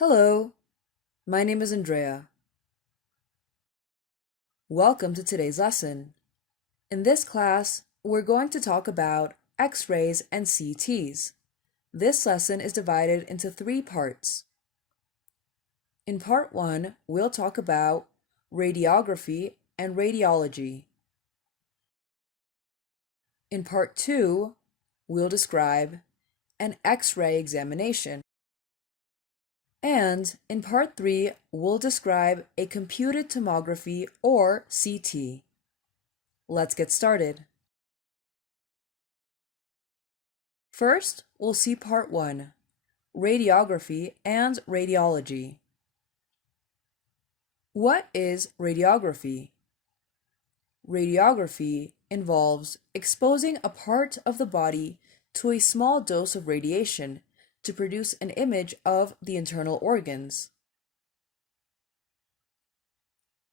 Hello, my name is Andrea. Welcome to today's lesson. In this class, we're going to talk about X-rays and CTs. This lesson is divided into three parts. In part 1, we'll talk about radiography and radiology. In part 2, we'll describe an X-ray examination. And in part 3, we'll describe a computed tomography or CT. Let's get started. First, we'll see part 1, radiography and radiology. What is radiography? Radiography involves exposing a part of the body to a small dose of radiation to produce an image of the internal organs.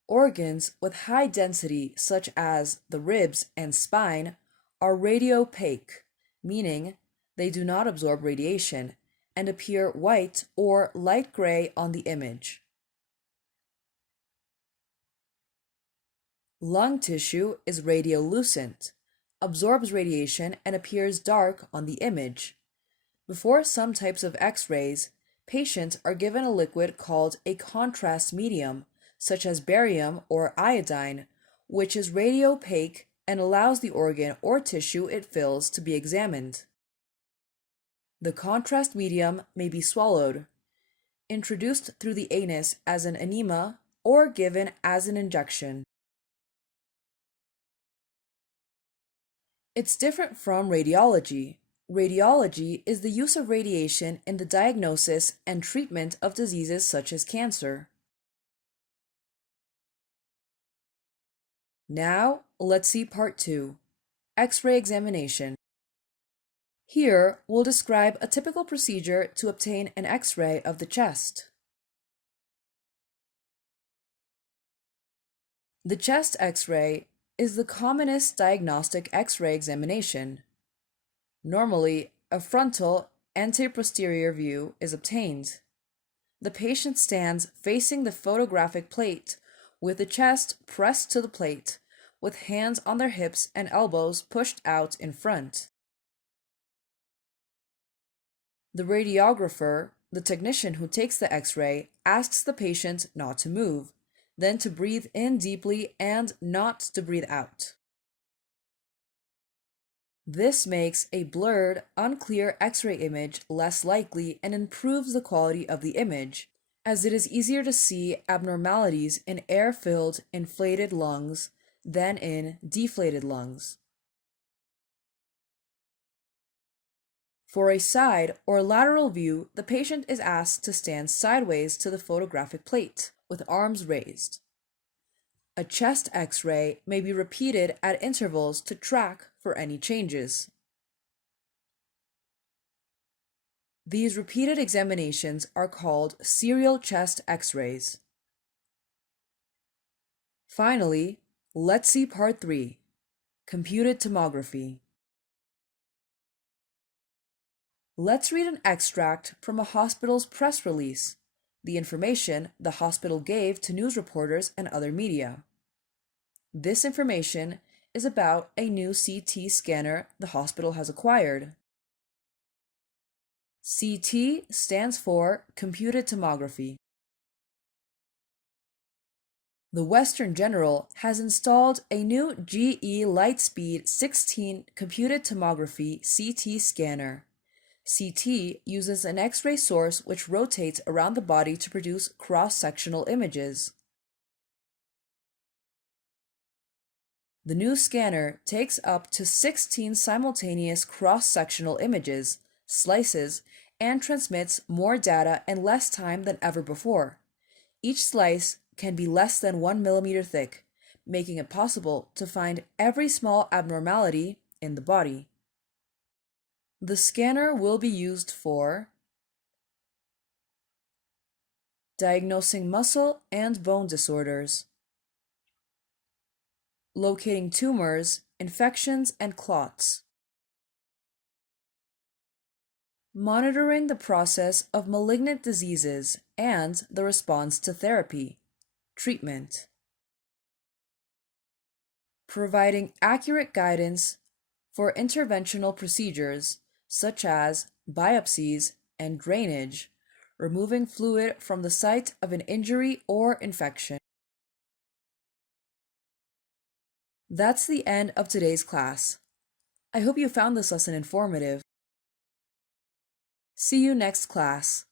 Organs with high density, such as the ribs and spine, are radiopaque, meaning they do not absorb radiation and appear white or light gray on the image. Lung tissue is radiolucent, absorbs radiation and appears dark on the image. Before some types of X-rays, patients are given a liquid called a contrast medium, such as barium or iodine, which is radiopaque and allows the organ or tissue it fills to be examined. The contrast medium may be swallowed, introduced through the anus as an enema, or given as an injection. It's different from radiology. Radiology is the use of radiation in the diagnosis and treatment of diseases such as cancer. Now, let's see part 2, X-ray examination. Here, we'll describe a typical procedure to obtain an X-ray of the chest. The chest X-ray is the commonest diagnostic X-ray examination. Normally, a frontal anteposterior view is obtained. The patient stands facing the photographic plate, with the chest pressed to the plate, with hands on their hips and elbows pushed out in front. The radiographer, the technician who takes the X-ray, asks the patient not to move, then to breathe in deeply and not to breathe out. This makes a blurred, unclear X-ray image less likely and improves the quality of the image, as it is easier to see abnormalities in air-filled, inflated lungs than in deflated lungs. For a side or lateral view, the patient is asked to stand sideways to the photographic plate, with arms raised. A chest X-ray may be repeated at intervals to track for any changes. These repeated examinations are called serial chest X-rays. Finally, let's see part 3, computed tomography. Let's read an extract from a hospital's press release, the information the hospital gave to news reporters and other media. This information is about a new CT scanner the hospital has acquired. CT stands for computed tomography. The Western General has installed a new GE Lightspeed 16 computed tomography CT scanner. CT uses an X-ray source which rotates around the body to produce cross-sectional images. The new scanner takes up to 16 simultaneous cross-sectional images, slices, and transmits more data in less time than ever before. Each slice can be less than 1 millimeter thick, making it possible to find every small abnormality in the body. The scanner will be used for diagnosing muscle and bone disorders, locating tumors, infections, and clots, monitoring the process of malignant diseases and the response to therapy, treatment, providing accurate guidance for interventional procedures such as biopsies and drainage, removing fluid from the site of an injury or infection. That's the end of today's class. I hope you found this lesson informative. See you next class.